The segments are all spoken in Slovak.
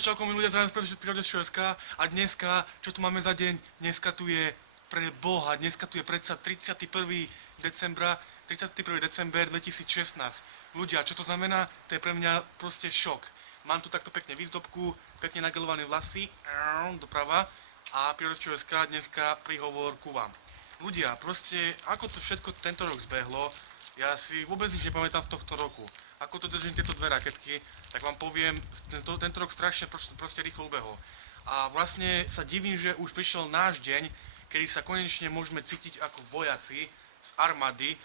Takže čauko mi ľudia, zdravím z Prírode Švédska a dneska, čo tu máme za deň, dneska tu je pre Boha, dneska tu je predsa 31. december 2016. Ľudia, čo to znamená? To je pre mňa proste šok. Mám tu takto pekne výzdobku, pekne nagelované vlasy, doprava a Prírode Švédska dneska príhovor ku vám. Ľudia, proste, ako to všetko tento rok zbehlo, ja si vôbec nič nepamätám z tohto roku. Ako to držím tieto dve raketky, tak vám poviem, tento rok strašne proste rýchlo ubehol. A vlastne sa divím, že už prišiel náš deň, kedy sa konečne môžeme cítiť ako vojaci z armády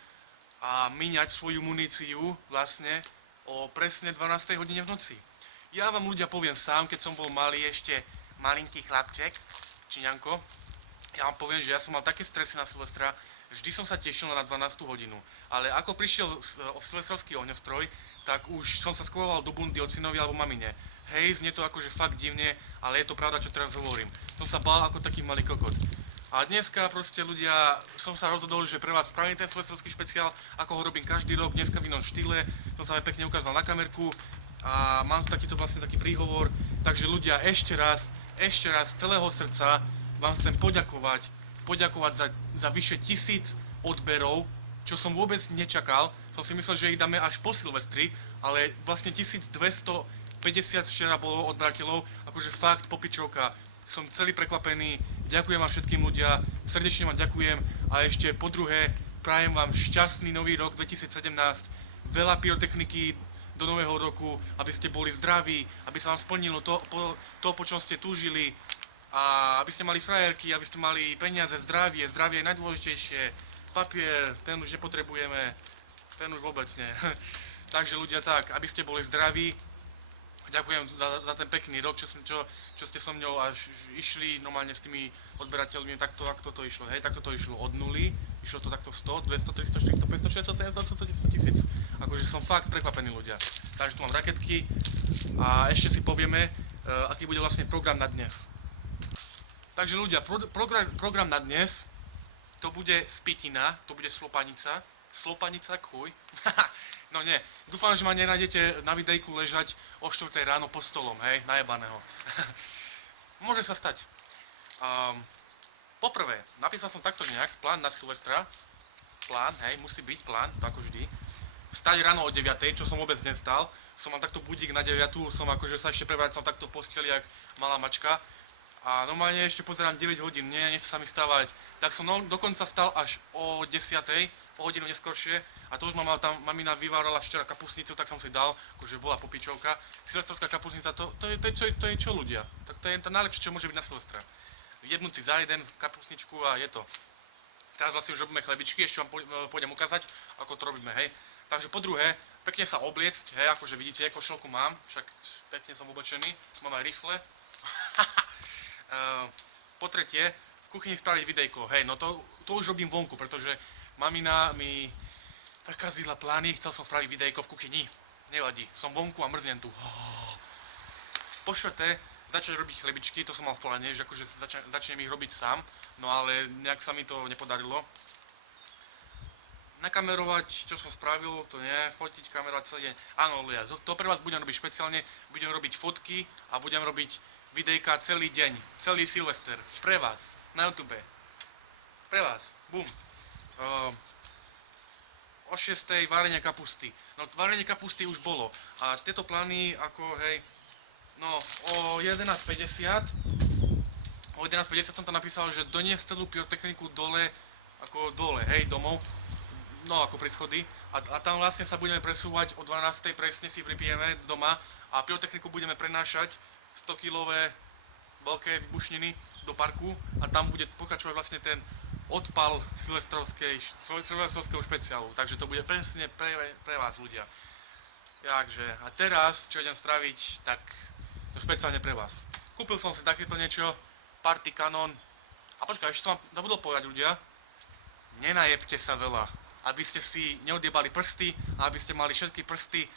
a míňať svoju muníciu vlastne o presne 12. hodine v noci. Ja vám ľudia poviem sám, keď som bol malý, ešte malinký chlapček, Číňanko, ja vám poviem, že ja som mal také stresy na Silvestra, vždy som sa tešil na 12. hodinu, ale ako prišiel silvestrovský ohňostroj, tak už som sa schoval do bundy ocinovi alebo mamine. Hej, znie to akože fakt divne, ale je to pravda, čo teraz hovorím. Som sa bál ako taký malý kokot. A dneska proste ľudia, som sa rozhodol, že pre vás spravím ten silvestrovský špeciál, ako ho robím každý rok, dneska v inom štýle, som sa aj pekne ukázal na kamerku a mám tu takýto vlastne taký príhovor, takže ľudia, ešte raz z celého srdca vám chcem poďakovať za vyše 1000 odberov, čo som vôbec nečakal. Som si myslel, že ich dáme až po Silvestri, ale vlastne 1250 včera bolo odberateľov, akože fakt popičovka. Som celý prekvapený, ďakujem vám všetkým ľudia, srdečne vám ďakujem a ešte po druhé, prajem vám šťastný nový rok 2017, veľa pyrotechniky do nového roku, aby ste boli zdraví, aby sa vám splnilo to, po čom ste túžili, a aby ste mali frajerky, aby ste mali peniaze, zdravie je najdôležitejšie, papier, ten už nepotrebujeme, ten už vôbec nie. Takže ľudia tak, aby ste boli zdraví, ďakujem za ten pekný rok, čo ste so mňou až išli normálne s tými odberateľmi, takto to išlo, hej, takto to išlo od nuly, išlo to takto 100, 200, 300, 400, 500, 600, 700, 800, 1000, akože som fakt prekvapený ľudia. Takže tu mám raketky a ešte si povieme, aký bude vlastne program na dnes. Takže ľudia, program na dnes, to bude Spitina, to bude Slopanica, chuj. No nie, dúfam, že ma nenájdete na videjku ležať o 4 ráno pod stolom, hej, najebaného. Môže sa stať. Poprvé, napísal som takto nejak, plán na Silvestra, hej, musí byť plán, to ako vždy. Vstať ráno o 9, čo som vôbec nestal, som mal takto budík na 9, som akože sa ešte prevracal takto v posteli, jak malá mačka. A normálne ešte pozerám 9 hodín, nechce sa mi stávať, tak som dokonca stal až o 10, o hodinu neskôršie a to už tam mamina vyvárala včera kapustnicu, tak som si dal, akože bola popičovka. Silvestrovská kapustnica, to je čo ľudia? Tak to je to najlepšie, čo môže byť na Silvestra. Jebnúť si za jeden kapustničku a je to. Teraz vlastne už robíme chlebičky, ešte vám pôjdem ukázať, ako to robíme, hej. Takže po druhé, pekne sa obliecť, hej, akože vidíte, košelku mám, však pekne som oblečený, mám aj rifle. Po tretie, v kuchyni spraviť videjko, hej, no to už robím vonku, pretože mamina mi prekazila plány, chcel som spraviť videjko v kuchyni, nevadí, som vonku a mrznem tu. Po štvrté, začať robiť chlebičky, to som mal v pláne, že akože začnem ich robiť sám, no ale nejak sa mi to nepodarilo. Nakamerovať, čo som spravil, to nie, fotiť, kamerovať celý deň, áno ľudia, to pre vás budem robiť špeciálne, budem robiť fotky a budem robiť videjka celý deň, celý Silvester, pre vás, na YouTube, pre vás, bum. O 6. varenie kapusty, no varenie kapusty už bolo a tieto plány ako hej, no o 11:50 som tam napísal, že doniesť celú pyrotechniku dole, hej, domov, no ako pri schody. A tam vlastne sa budeme presúvať o 12. presne si pripijeme doma a pyrotechniku budeme prenášať 100-kilové veľké výbušniny do parku a tam bude pokračovať vlastne ten odpal silvestrovského špeciálu. Takže to bude presne pre vás ľudia. Takže a teraz, čo idem spraviť, tak to špeciálne pre vás. Kúpil som si takéto niečo, Party Cannon. A počkaj, ešte som vám zabudol povedať ľudia, nenajebte sa veľa, aby ste si neodjebali prsty a aby ste mali všetky prsty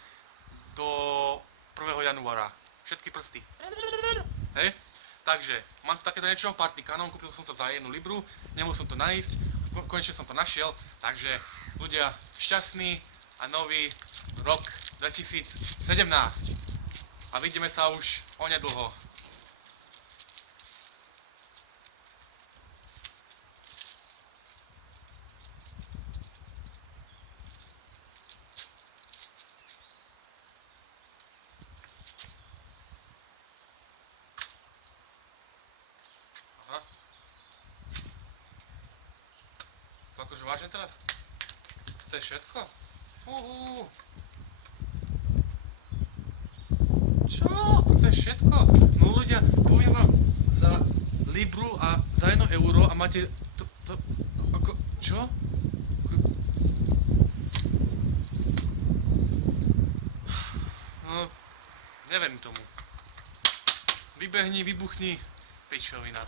do 1. januára. Všetky prsty. Hej? Takže, mám tu takéto niečo, Party Cannon, kúpil som sa za 1 libru, nemohol som to nájsť, konečne som to našiel, takže ľudia, šťastný a nový rok 2017 a vidíme sa už onedlho. Aha. To akože vážne teraz? To je všetko? Čo? To je všetko? No ľudia, poviem vám, za libru a za 1 euro a máte to ako, čo? No, neverím tomu. Vybehni, vybuchni, pičovina.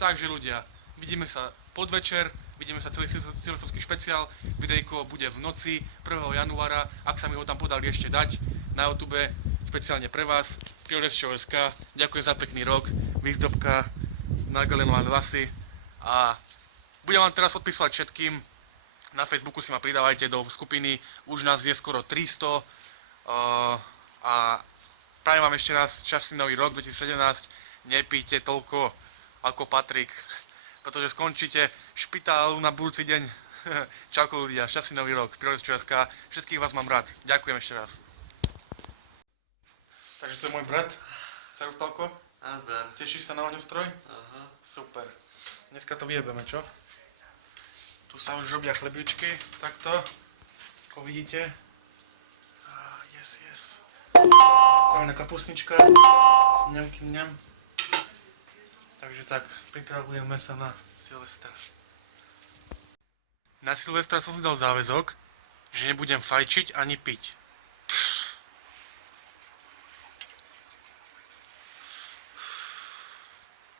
Takže ľudia, vidíme sa podvečer, vidíme sa celý silvestrovský špeciál, videjko bude v noci 1. januára, ak sa mi ho tam podali ešte dať na YouTube, špeciálne pre vás, Pioresčo.sk, ďakujem za pekný rok, výzdobka, nagelenované vlasy a budem vám teraz odpísať všetkým, na Facebooku si ma pridávajte do skupiny, už nás je skoro 300 a prajem vám ešte raz šťastný nový rok 2017, nepíte toľko ako Patrik, pretože skončíte špitálu na budúci deň. Čauko ľudia, šťastný nový rok, Pioresčo.sk, všetkých vás mám rád, ďakujem ešte raz. Takže to je môj brat, Servus Pálko. Nazdar. Tešíš sa na ohňostroj? Aha. Super. Dneska to vyjebeme, čo? Tu sa už robia chlebičky, takto, ako vidíte. Yes. Spravená kapustnička, mňam. Takže tak, pripravujeme sa na Silvestra. Na Silvestra som si dal záväzok, že nebudem fajčiť ani piť.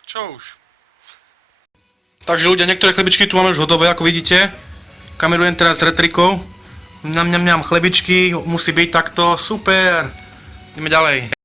Čo už? Takže ľudia, niektoré chlebičky tu máme už hotové, ako vidíte. Kamerujem teraz s retrikou. Mňam, chlebičky, musí byť takto, super. Ideme ďalej.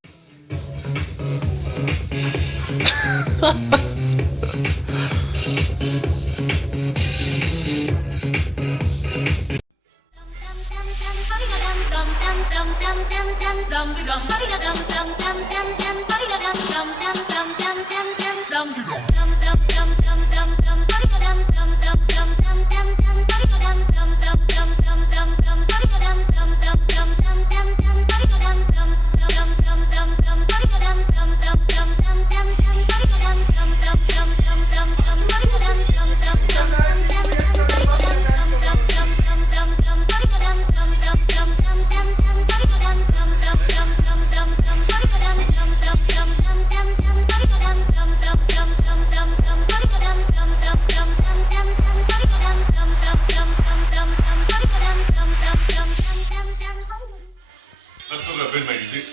That's not a good mate, is it?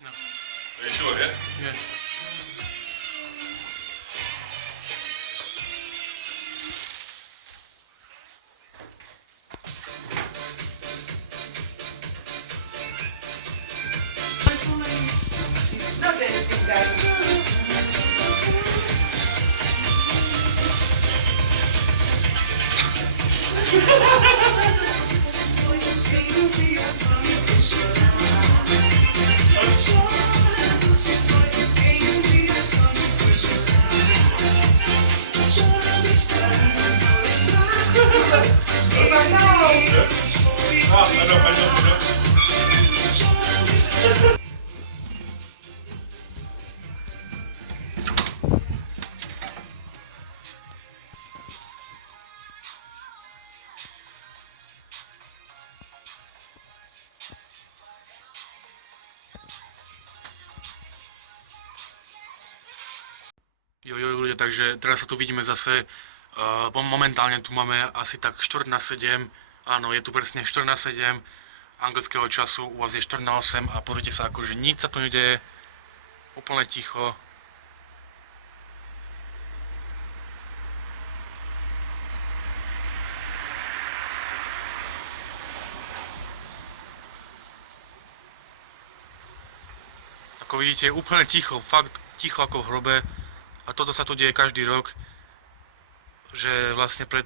No. Are you sure, yeah? Yeah. I know. ľudia, takže teraz sa tu vidíme zase. Momentálne tu máme asi tak 4:07. Áno, je tu presne 4:07 anglického času, u vás je 4:08 a pozrite sa, akože nič sa tu nedeje. Úplne ticho. Ako vidíte, je úplne ticho, fakt ticho ako v hrobe. A toto sa tu deje každý rok, že vlastne pred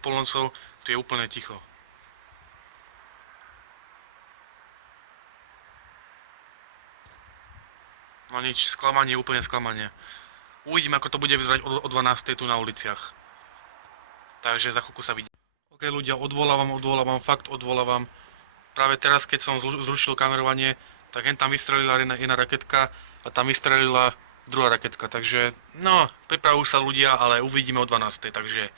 polnocou tu je úplne ticho. No nič, sklamanie, úplne sklamanie. Uvidíme, ako to bude vyzerať o 12:00 tu na uliciach. Takže za chvíľku sa vidí. Ok ľudia, odvolávam, fakt odvolávam. Práve teraz, keď som zrušil kamerovanie, tak hen tam vystrelila jedna raketka a tam vystrelila druhá raketka. Takže, no, pripravujú sa ľudia, ale uvidíme o 12:00, takže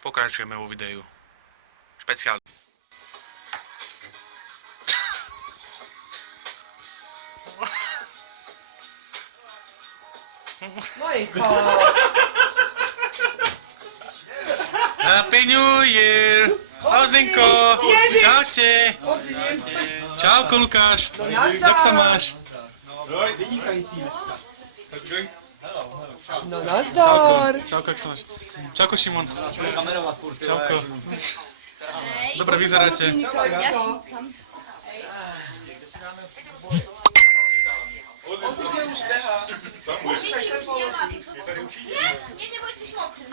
pokračujeme vo videu. Špeciálne. Mojko, Happy New Year! Ozinko! Ježiš! Čaute! pozri, Čauko Lukáš! nazdar. Jak sa máš? no nazdar. Čauko, jak sa máš? Čauko Šimon. Čauko. Dobre vyzeráte. Nie, bo jesteś mokry.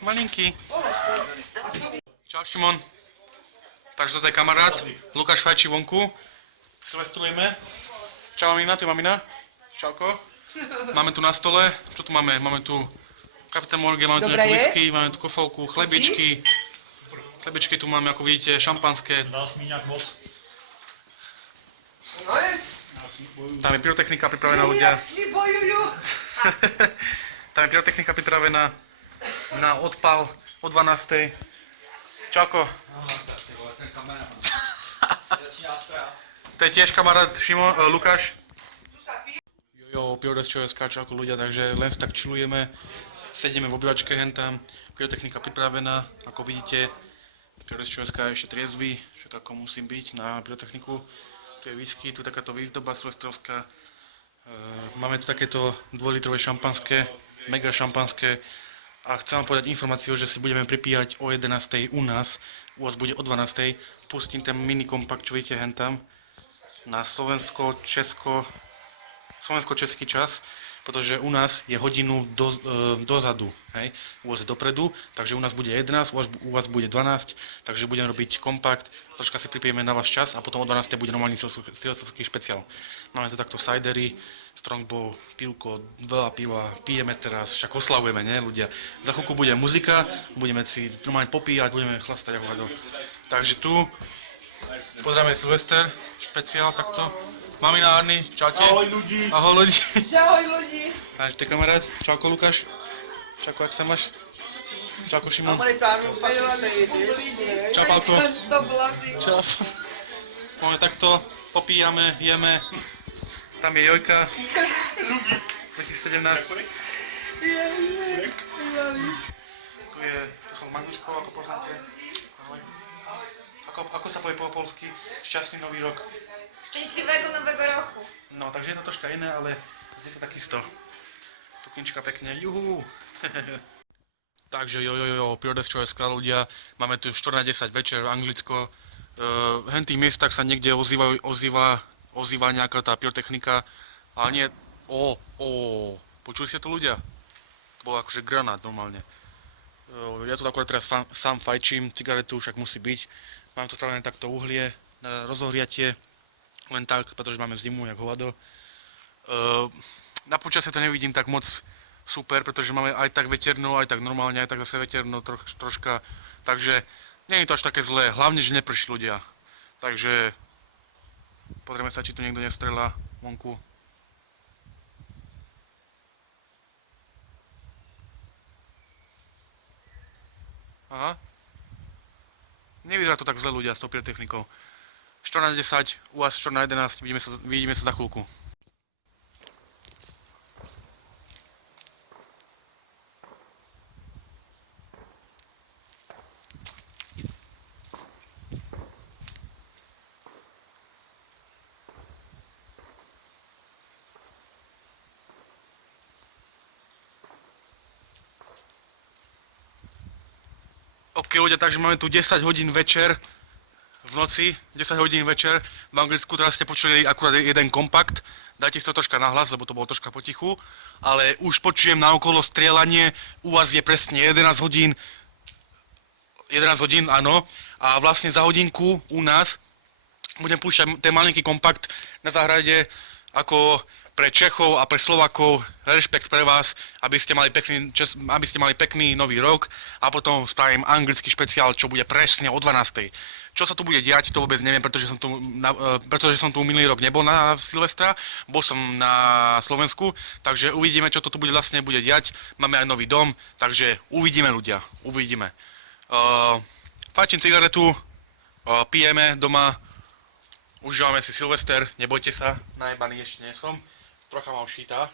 Malinky. Čau Šimon. Takže toto je kamarát. Lukáš fajčí vonku. Silvestrujeme. Čau mamina, tu je mamina. Čauko. Máme tu na stole. Čo tu máme? Máme tu Captain Morgan, máme tu Dobré nejakú je? whisky, máme tu kofolku, chlebičky. Chlebičky tu máme, ako vidíte, šampanské. Nás mi nějak moc. No jest. Tam je pyrotechnika pripravená ľudia. Slibojujú. Tam je pyrotechnika pripravená na odpal o 12:00. Čauko. To je tiež kamarát Lukáš. Jojo, Pyrodesk.sk, čauko ľudia, takže len tak chillujeme. Sedíme v obývačke hentam, pyrotechnika pripravená, ako vidíte. Pyrodesk.sk je ešte triezvy, však ako musím byť na pyrotechniku. Tu je whisky, tu takáto výzdoba silvestrovská. Máme tu takéto 2-litrové šampanské, mega šampanské. A chcem vám povedať informáciu, že si budeme pripíjať o 11:00 u nás. U vás bude o 12:00. Pustím ten mini kompakt, čo vidíte hentam, na slovensko-český čas, pretože u nás je hodinu dozadu, hej, u vás je dopredu, takže u nás bude 11, u vás bude 12, takže budem robiť kompakt, troška si pripijeme na váš čas a potom o 12:00 bude normálny silvestrovský špeciál. Máme tu takto cidery, strongbow, pivko, veľa piva, pijeme teraz, však oslavujeme, ne, ľudia. Za chvíľku bude muzika, budeme si normálne popíjať, budeme chlastať ako hado. Takže tu pozrieme Silvester, špeciál takto. Mamina Arny, čaute. Ahoj ľudí. Ahoj ľudí. Ahoj ľudí. A ešte kamarát, čauko Lukáš. Čauko, jak sa máš? Čauko Šimon. Čau Pálko. Čau. Máme takto, popíjame, jeme. Tam je Jojka. 2017. Tu som s Magduškou, ako poznáte. Ahoj. Ako sa povie po polsky? Šťastný nový rok. Szczęśliwego nowego roku. No, takže je to troška iné, ale znie to takisto. Cukinička pekne, juhu. Takže jo, Pyrodesk.sk ľudia, máme tu 4:10 večer, Anglicko. V hentých miestach sa niekde ozýva nejaká tá pyrotechnika, ale nie, počuli ste to ľudia? To bol akože granát normálne. Ja tu akorát teraz sám fajčím, cigaretu však musí byť. Mám tu spravené takto uhlie, na rozohriatie, len tak, pretože máme zimu, jak hovado. Na počasie to nevidím tak moc super, pretože máme aj tak veterno, aj tak normálne, aj tak zase veterno troška. Takže nie je to až také zlé, hlavne, že neprší ľudia. Takže pozrieme sa, či tu niekto nestrelá vonku. Aha. Nevyzerá to tak zle ľudia s tou pyrotechnikou. 4:10, u vás 4:11, vidíme sa za chvíľku. OK ľudia, takže máme tu 10 hodín večer v noci, 10 hodín večer v Anglicku, teraz ste počuli akurát jeden kompakt, dajte si to troška nahlas, lebo to bolo troška potichu, ale už počujem naokolo strieľanie, u vás je presne 11 hodín, áno, a vlastne za hodinku u nás budem púšťať ten malinký kompakt na záhrade ako pre Čechov a pre Slovakov, rešpekt pre vás, aby ste mali pekný nový rok a potom spravím anglický špeciál, čo bude presne o 12. Čo sa tu bude diať, to vôbec neviem, pretože som tu minulý rok nebol na Silvestra, bol som na Slovensku, takže uvidíme, čo to tu bude diať. Máme aj nový dom, takže uvidíme ľudia, uvidíme. Fajčím cigaretu, pijeme doma, užívame si Silvester, nebojte sa, najebaný ešte nie som. Trocha mám šíta.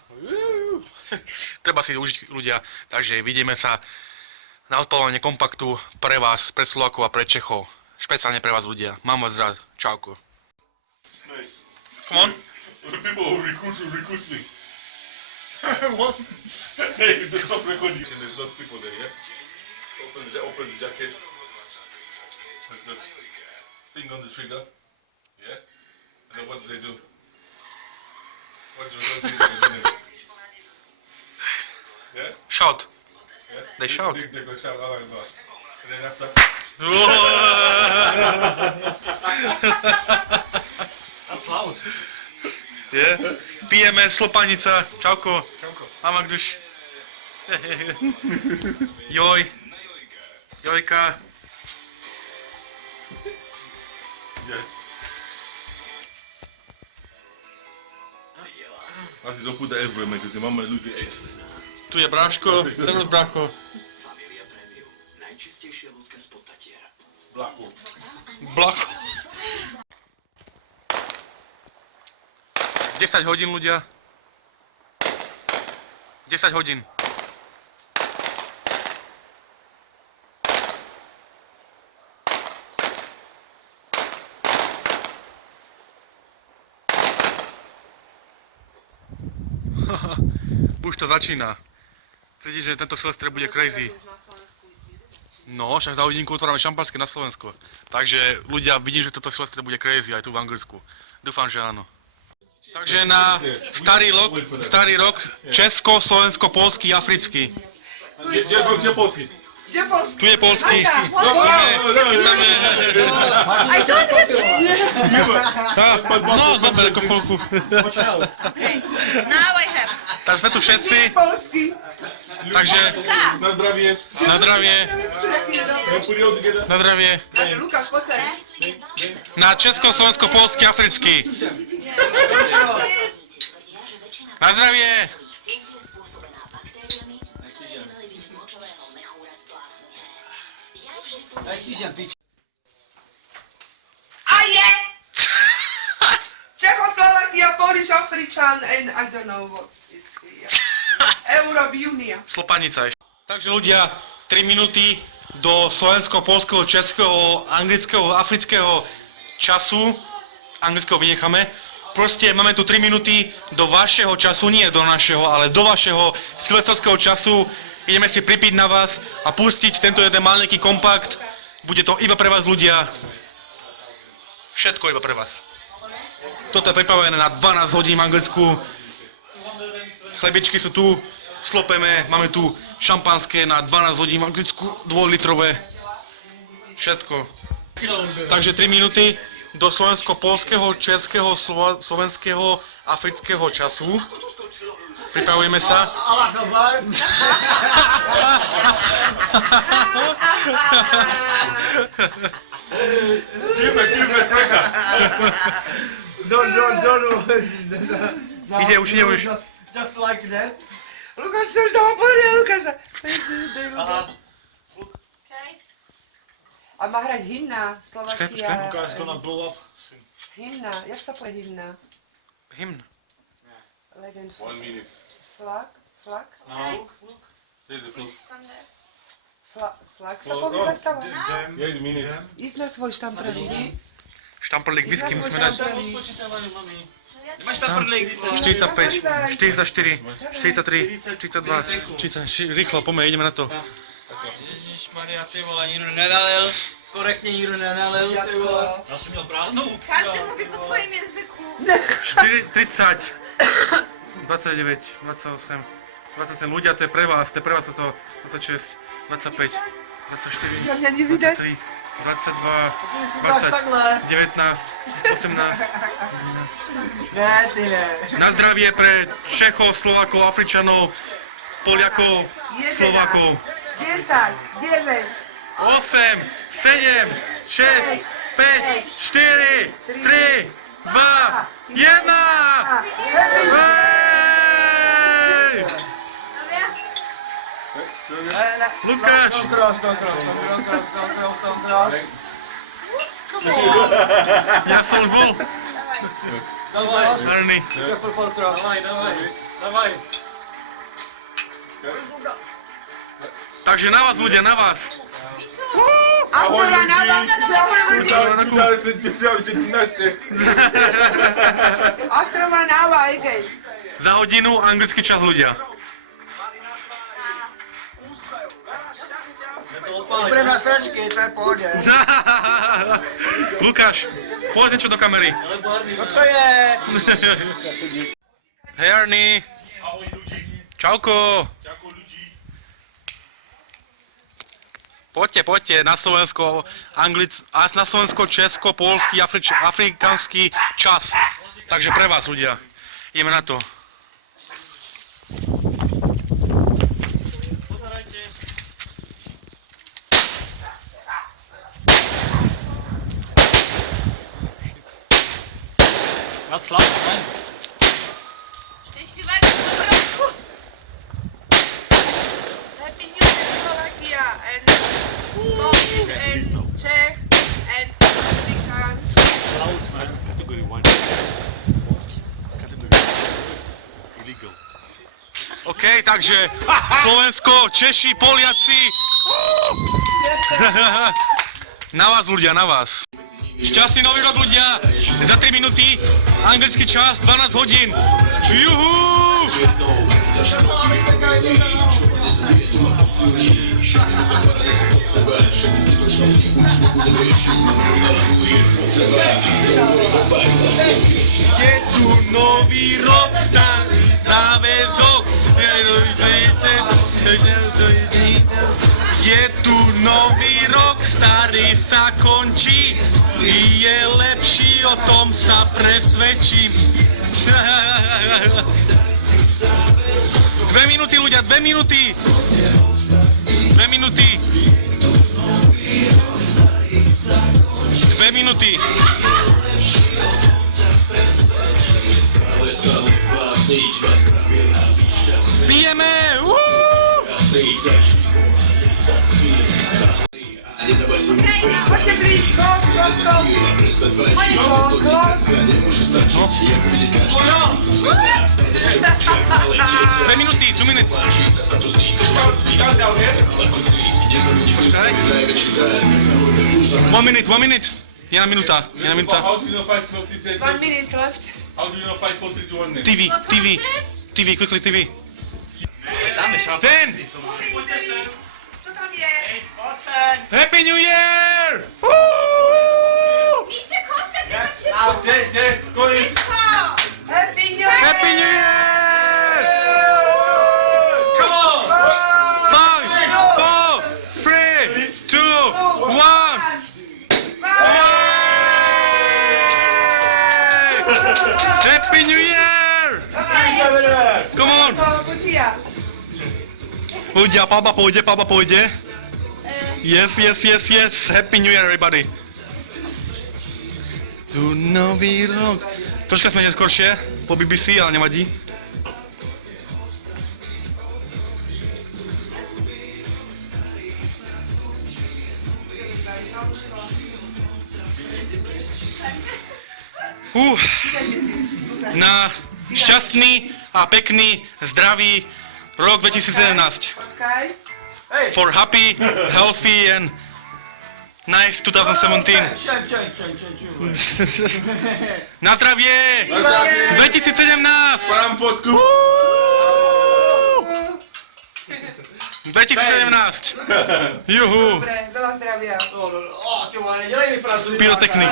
Treba si užiť ľudia, takže vidíme sa na odpalovanie kompaktu pre vás, pre Slovákov a pre Čechov. Špeciálne pre vás ľudia. Mám vás rád. Čauko. Nice. Come on. So the people who recruit me. What? Hey, the top recording. There's lots of people there, yeah? Open the jacket. Let's go. Finger on the trigger. Yeah? And then what do they do? What do they do next? Yeah? Shout. Yeah? They shout. They go shout, oh my god. And then after... That's loud. Yeah. Pijeme Slopanica. Čauko. Mama Gduš. Joj. Jojka. Yeah. Actually, don't put that everywhere, man, because your mum might lose your age. Tu je bráško. Servus brácho. Familia Premium. Najčistejšia vodka z Podtatier. Blaku. Blacho. 10 hodín ľudia. 10 hodín. Už to začína. Cítiš, že tento Silvester bude crazy. No, však za hodinku otvárame šampanské na Slovensko. Takže ľudia, vidím, že toto Silvester bude crazy aj tu v Anglicku. Dúfam, že áno. Takže na starý rok, Česko, Slovensko, Polský, Africký. Gdzie Polski? Gdzie Polski? Tu je Polský. I don't have to. No, dobre, ako polku. Okay. Now I have. Takže sme tu všetci, Polski. takže Na zdravie. na zdravie, Put it all together. na zdravie. Lukáš, poď sem. Na Česko, Slovensko, Polský, Africký. Na zdravie. A je! Czechoslovakia, Polish, Afričan and I don't know what is here. Európska. Slopanica ešte. Takže ľudia, 3 minúty do slovenského, polského, českého, anglického, afrického času. Anglického vynecháme. Proste máme tu 3 minúty do vašeho času, nie do našeho, ale do vašeho silvesterského času. Ideme si pripiť na vás a pustiť tento jeden malinký kompakt. Bude to iba pre vás ľudia. Všetko iba pre vás. Toto je pripravené na 12 hodín v Anglicku. Chlebičky sú tu, slopeme, máme tu šampanské na 12 hodín v Anglicku, 2-litrové. Všetko. Takže 3 minúty do slovensko-polského, českého, slovenského, afrického času. Pripravujeme sa. Ide už, ide už. Just like that. Lukáš sa už doma povedal, Lukáša. Okay. A má hrať hymna, Slovakia. Guys gonna blow up. Hymna, jak sa povie hymna? Hymn. Legend. 1 minute. Flag? Okay. Here's the close. Stand there. Flag sa povie zastava. Yeah, the minute. Ísť na svoj štamprlík. Štamprlík whisky musíme dať. Máš tam prlík. 45, 44, 43, 42, 40, rýchlo, poďme, ideme na to. Ježišmarja, ty vole, nikdo nenalil. Korektně nikdo nenalil, ty vole. Ďatko. Já jsem měl prázdnou. Každý mluví po svojím jazyku. 4, 30, 29, 28, 27, ľudia, to je pre vás toto, 26, 25, 24, Ja mňa nevidieť. 23, 22, Máš 20, takhle. 19, 18, 19. Ne, ty ne. Na zdravie pre Čechov, Slovákov, Afričanov, Poliakov, Slovákov. 10, 9, 8, 7, 6, 5, 4, 3, 2, 1! Hej! Lukáš! Cross. Ja som už bol. Давай, Arny. careful for cross. Давай. Takže na vás ľudia, na vás. After an hour, Kudale se dělal 17. after 1 hour again. Za hodinu anglický čas ľudia. Budem na sračky, to je v pohodě. Lukáš, povedz niečo do kamery. No co je? Hej Arny. Ahoj ľudí. Čauko. Čauko ľudí. Poďte, na Slovensko, na Slovensko, Česko, polský, afrikánsky čas. Takže pre vás ľudia. Ideme na to. Wat slaat man? Štěstivá do kroku. Happy New Year, Slovakia and Polish and Czech and Afrikaans. Category 1. It's category 1. Illegal. OK, takže Slovensko, Češi, Poliaci. Na vás ľudia, na vás. Šťastný nový rok ľudia. Za 3 minúty, anglický čas, 12 hodín. Juhu! Je tu nový rok, starý záväzok. Je tu nový rok, starý sa končí. Je lepší, o tom sa presvedčím. 2 minúty ľudia, 2 minúty. 2 minúty. 2 minúty. Pijeme! Chodźcie blisko, prosto. Chodź, głos. 2 minúty, 2 minúty. Počkaj. 1 minút. Jedna minúta. How do you know 5, 4, 3, 1 minute left. How do you know 5, 4, 3, 2, 1 then? TV, quickly TV. Tam je šalpa. Ten! Co tam je? Happy New Year! Míse koste, před Gdzie? Go in. Happy New Year! Happy New Year! Come on! 5, 4, 3, 2, 1. Happy New Year! Come on! Put here. Ľudia, Palba pôjde. Yes. Happy New Year, everybody. Tu nový rok. Troška sme neskôršie po BBC, ale nevadí. Na šťastný a pekný, zdravý rok 2017. Počkaj. For happy, healthy and nice 2017. Na zdravie! 2017! Mám fotku. 2017. Juhu. Dobre, veľa zdravia. Ty vole, nedělej mi francouzsky. Pyrotechnik.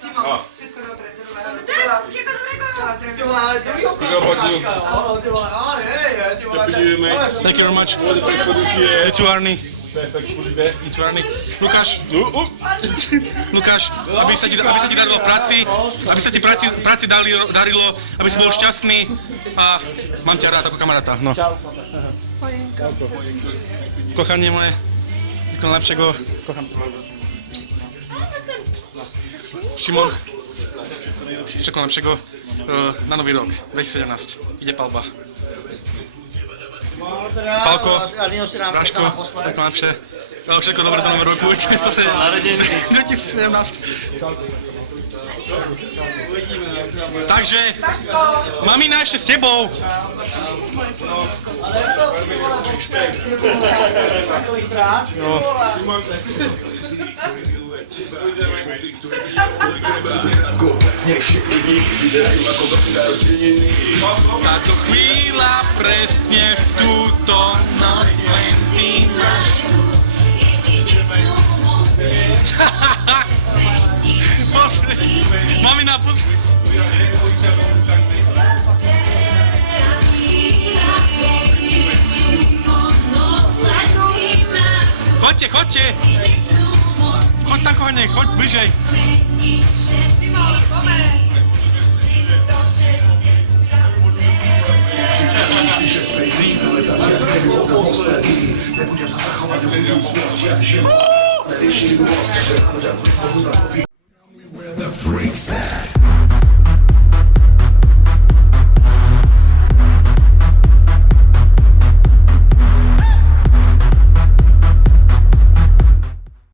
Šimon, všetko dobre, Też wszystkiego dobrego. veľa Ty zdravia. vole, druhýho francouzskáčka, jo. Ty vole, hej, ty vole. Thank you very much. It's Arny. It's Arny. Lukáš. Lukáš, aby sa ti darilo v práci, aby sa ti práci darilo, aby si bol šťastný a mám ťa rád ako kamaráta. No. Kochanie moje, všetko najlepšego. Kochám ťa. Šimon, všetko najlepšego na nový rok, 2017. Ide palba. Pálko, Bráško, všetko najlepšie. Všetko dobré do nového roku, 2017. Takže, mamina ešte s tebou. Táto chvíľa presne v túto noc len ty máš. Mamina, pozri. Chodte, chodte. Choď tam, kohane, choď bližej. Šimon, pomer. Nebudem sa zachovať do budúcnosti, ak žijem. Neriešim budúcnosť, že the freak's at.